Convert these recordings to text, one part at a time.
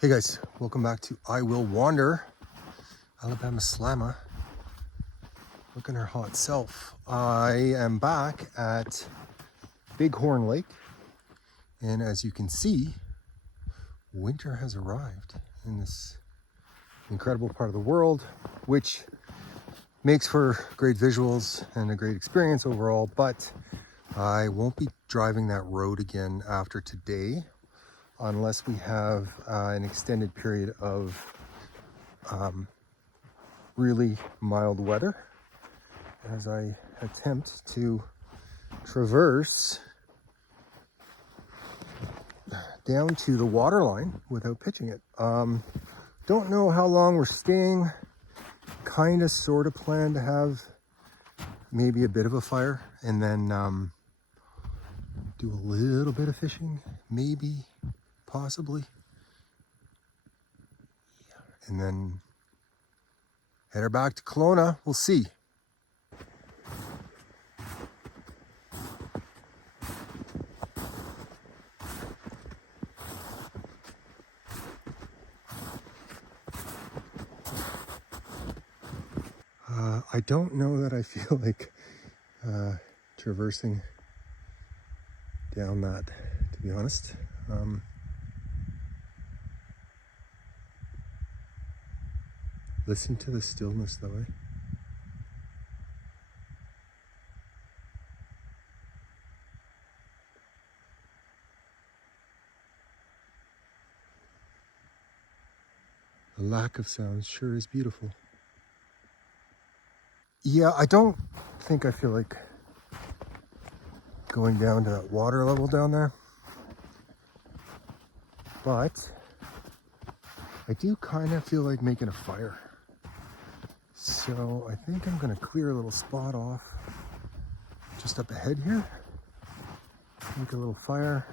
Hey guys, welcome back to I Will Wander, Alabama Slamma. Look at her hot self. I am back at Bighorn Lake, and as you can see, winter has arrived in this incredible part of the world, which makes for great visuals and a great experience overall, but I won't be driving that road again after today unless we have an extended period of really mild weather as I attempt to traverse down to the water line without pitching it. Don't know how long we're staying. Kind of sort of plan to have maybe a bit of a fire and then do a little bit of fishing, maybe, possibly, and then head her back to Kelowna. We'll see. I don't know that I feel like traversing down that, to be honest. Listen to the stillness though, eh? The lack of sound sure is beautiful. Yeah, I don't think I feel like going down to that water level down there, but I do kind of feel like making a fire. So I think I'm gonna clear a little spot off just up ahead here, make a little fire,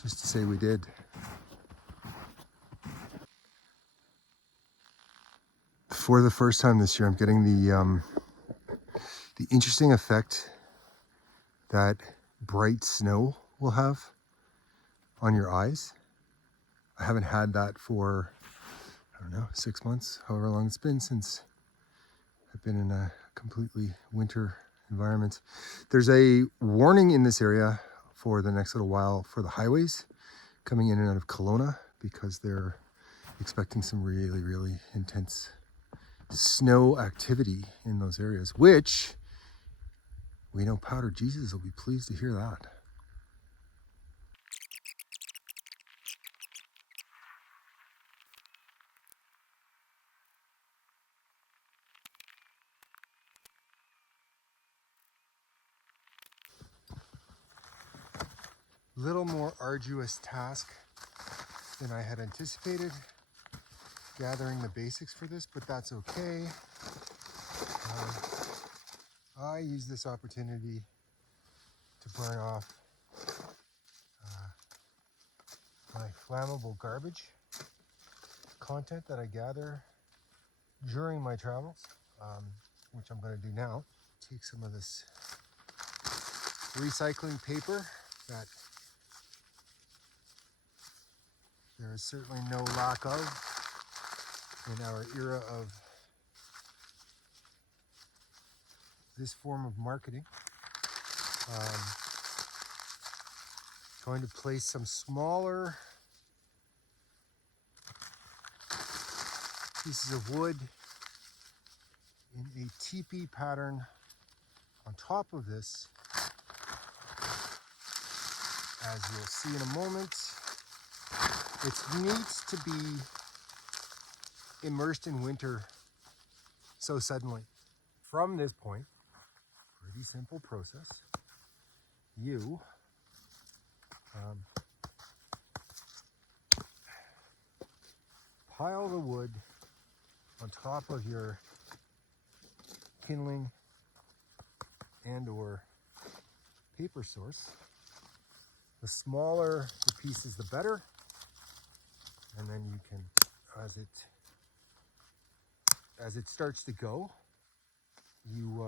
just to say we did. For the first time this year, I'm getting the interesting effect that bright snow will have on your eyes. I haven't had that for, I don't know, 6 months, however long it's been since I've been in a completely winter environment. There's a warning in this area for the next little while for the highways coming in and out of Kelowna because they're expecting some really, really intense snow activity in those areas, which we know Powder Jesus will be pleased to hear that. Little more arduous task than I had anticipated, gathering the basics for this, but that's okay. I use this opportunity to burn off my flammable garbage content that I gather during my travels, which I'm going to do now. Take some of this recycling paper that there is certainly no lack of in our era of this form of marketing. Going to place some smaller pieces of wood in a teepee pattern on top of this. As you'll see in a moment, it's neat to be immersed in winter so suddenly. From this point, pretty simple process. You pile the wood on top of your kindling and or paper source. The smaller the pieces, the better. And then you can, as it starts to go, you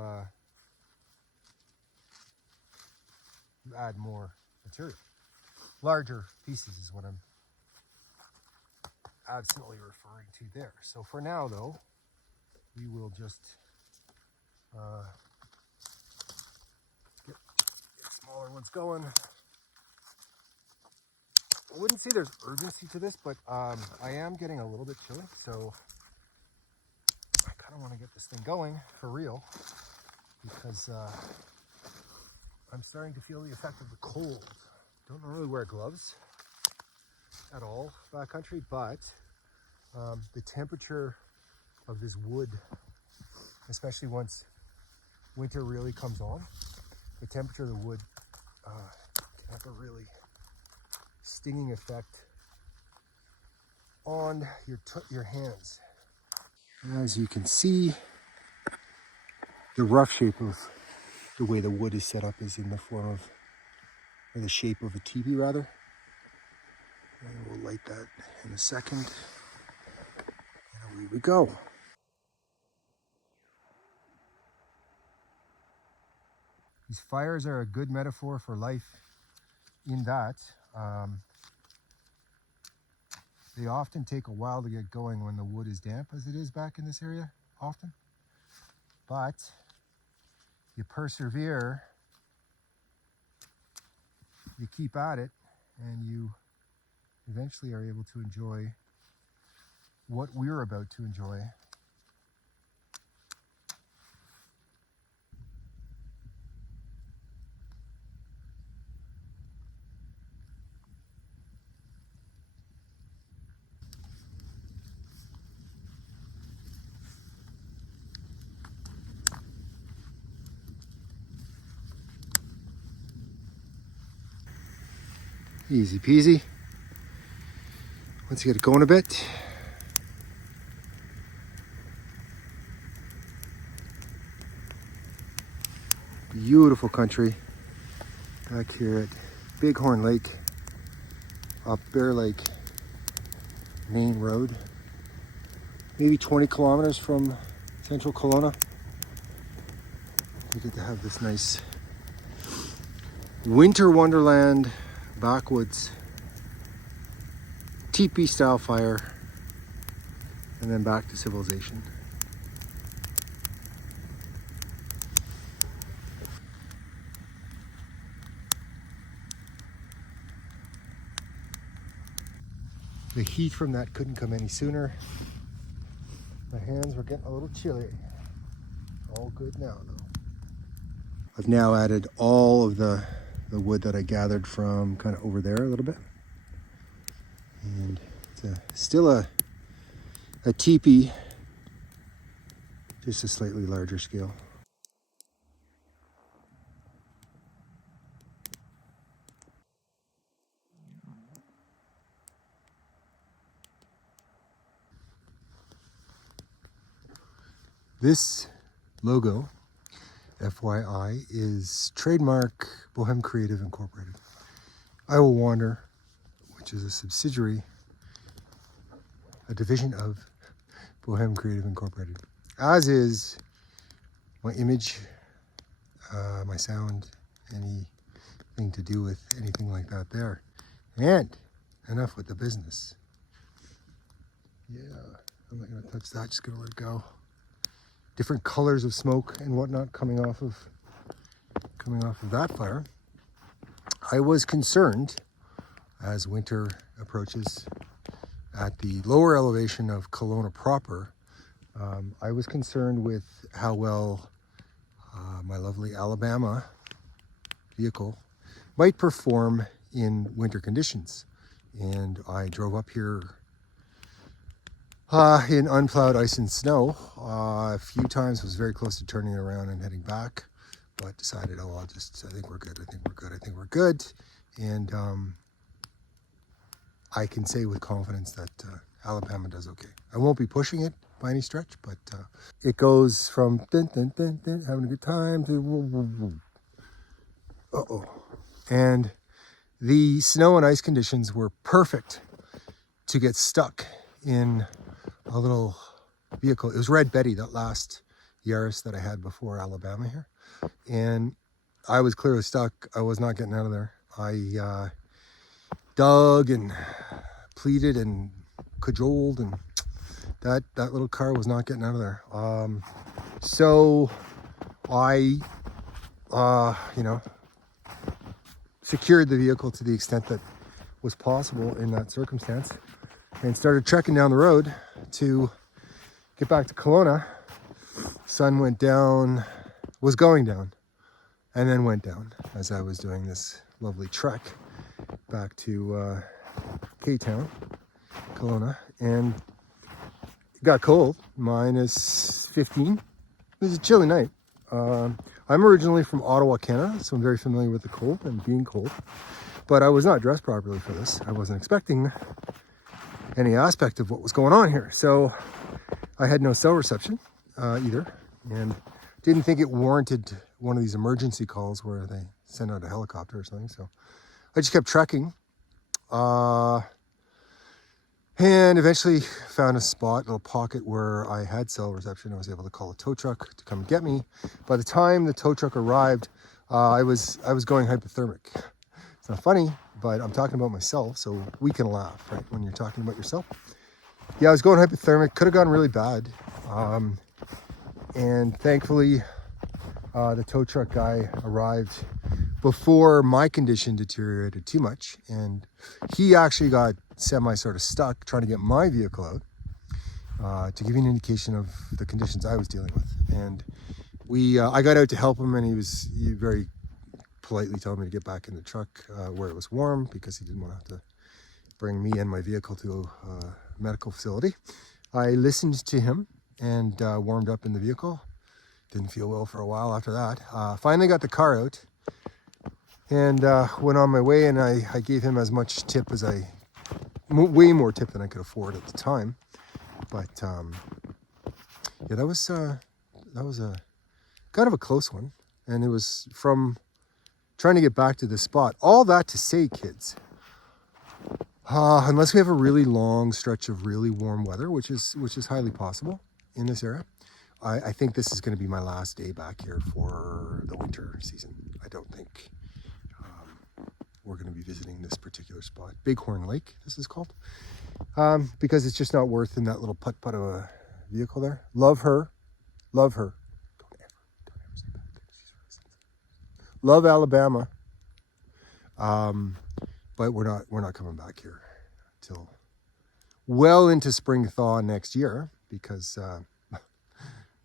add more material. Larger pieces is what I'm absolutely referring to there. So for now, though, we will just get smaller ones going. I wouldn't say there's urgency to this, but I am getting a little bit chilly, so I kind of want to get this thing going for real, because I'm starting to feel the effect of the cold. Don't normally wear gloves at all backcountry, but the temperature of this wood, especially once winter really comes on, the temperature of the wood can have a really stinging effect on your hands. As you can see, the rough shape of the way the wood is set up is in the form of, or the shape of a teepee rather. And we'll light that in a second. And away we go. These fires are a good metaphor for life in that they often take a while to get going when the wood is damp, as it is back in this area often. But you persevere, you keep at it, and you eventually are able to enjoy what we're about to enjoy. Easy peasy. Once you get it going a bit. Beautiful country back here at Bighorn Lake, up Bear Lake main road. Maybe 20 kilometers from central Kelowna. We get to have this nice winter wonderland, backwoods, teepee style fire, and then back to civilization. The heat from that couldn't come any sooner. My hands were getting a little chilly. All good now though. I've now added all of the wood that I gathered from kind of over there a little bit. And it's still a teepee, just a slightly larger scale. This logo, FYI, is trademark Bohem Creative Incorporated. I Will Wander, which is a subsidiary, a division of Bohem Creative Incorporated. As is my image, my sound, anything to do with anything like that there. And enough with the business. Yeah, I'm not gonna touch that, just gonna let it go. Different colors of smoke and whatnot coming off of that fire. I was concerned as winter approaches at the lower elevation of Kelowna proper. I was concerned with how well my lovely Alabama vehicle might perform in winter conditions. And I drove up here in unplowed ice and snow a few times, was very close to turning around and heading back, but decided, oh, I think we're good, I think we're good. And I can say with confidence that Alabama does okay. I won't be pushing it by any stretch, but it goes from dun, dun, dun, dun, having a good time to woo, woo, woo. Uh-oh. And the snow and ice conditions were perfect to get stuck in a little vehicle. It was Red Betty, that last Yaris that I had before Alabama here. And I was clearly stuck. I was not getting out of there. I dug and pleaded and cajoled, and that little car was not getting out of there. So I, secured the vehicle to the extent that was possible in that circumstance, and started trekking down the road to get back to Kelowna. Sun went down, was going down, and then went down as I was doing this lovely trek back to K-Town, Kelowna, and it got cold, -15. It was a chilly night. I'm originally from Ottawa, Canada, so I'm very familiar with the cold and being cold, but I was not dressed properly for this. I wasn't expecting any aspect of what was going on here, so I had no cell reception either, and didn't think it warranted one of these emergency calls where they send out a helicopter or something, so I just kept trekking, and eventually found a spot, a little pocket where I had cell reception. I was able to call a tow truck to come and get me. By the time the tow truck arrived, I was going hypothermic. It's not funny, but I'm talking about myself, so we can laugh, right, when you're talking about yourself. Yeah, I was going hypothermic. Could have gone really bad. And thankfully, the tow truck guy arrived before my condition deteriorated too much, and he actually got sort of stuck trying to get my vehicle out, to give you an indication of the conditions I was dealing with. And I got out to help him, and he very politely told me to get back in the truck where it was warm, because he didn't want to have to bring me and my vehicle to a medical facility. I listened to him and warmed up in the vehicle. Didn't feel well for a while after that. Finally got the car out and went on my way, and I gave him as much tip as way more tip than I could afford at the time. But yeah, that was a kind of a close one, and it was from trying to get back to this spot. All that to say, kids, unless we have a really long stretch of really warm weather, which is highly possible in this area, I think this is going to be my last day back here for the winter season. I don't think we're going to be visiting this particular spot. Bighorn Lake, this is called, because it's just not worth in that little putt-putt of a vehicle there. Love her. Don't ever say that. She's really sensitive. Love Alabama. But we're not coming back here till well into spring thaw next year, because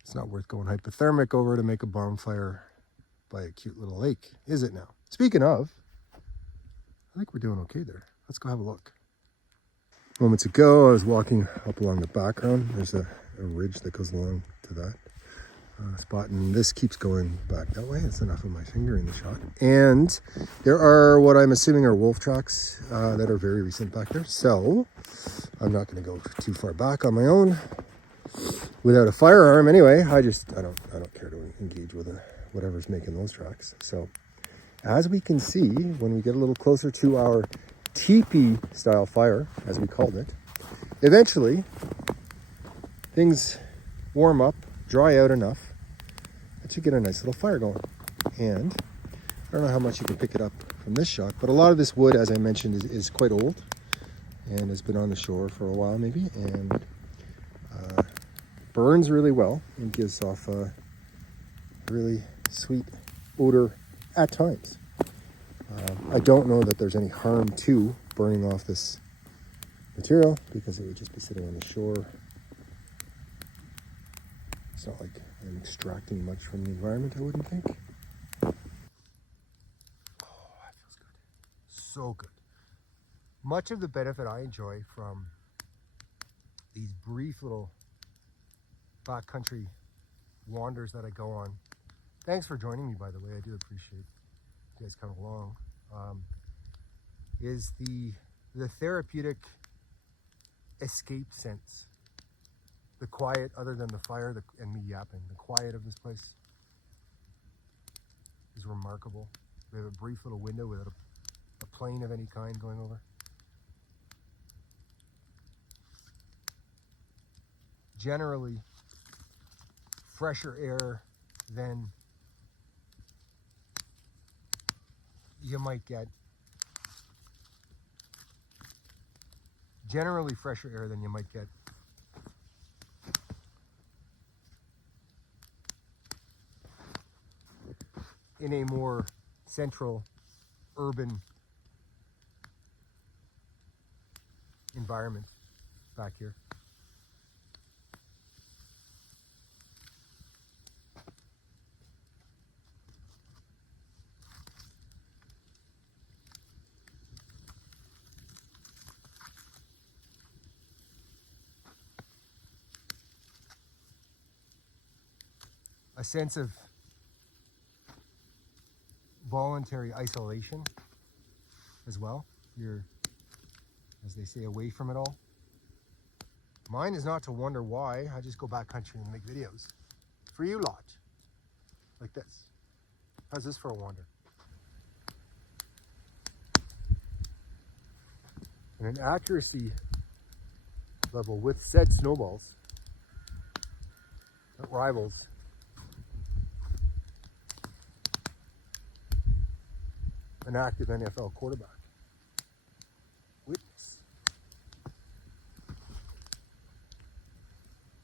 it's not worth going hypothermic over to make a bonfire by a cute little lake, is it now? Speaking of, I think we're doing okay there. Let's go have a look. Moments ago, I was walking up along the background. There's a ridge that goes along to that spot, and this keeps going back that way. It's enough of my finger in the shot. And there are what I'm assuming are wolf tracks that are very recent back there. So I'm not going to go too far back on my own without a firearm. Anyway, I don't care to engage with whatever's making those tracks. So as we can see, when we get a little closer to our teepee style fire, as we called it, eventually things warm up, dry out enough that you get a nice little fire going. And I don't know how much you can pick it up from this shot, but a lot of this wood, as I mentioned, is quite old and has been on the shore for a while maybe, and burns really well and gives off a really sweet odor at times. I don't know that there's any harm to burning off this material, because it would just be sitting on the shore. It's not like I'm extracting much from the environment, I wouldn't think. Oh, that feels good. So good. Much of the benefit I enjoy from these brief little backcountry wanders that I go on. Thanks for joining me, by the way. I do appreciate you guys coming along. Is the therapeutic escape sense. The quiet, other than the fire and me yapping, the quiet of this place is remarkable. We have a brief little window without a plane of any kind going over. Generally, fresher air than you might get generally fresher air than you might get in a more central urban environment back here. A sense of voluntary isolation as well. You're, as they say, away from it all. Mine is not to wonder why. I just go backcountry and make videos for you lot, like this. How's this for a wander? And an accuracy level with said snowballs that rivals an active NFL quarterback. Witness.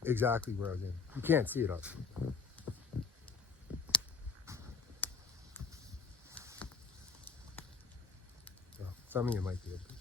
Exactly where I was in. You can't see it obviously. So, some of you might be able to.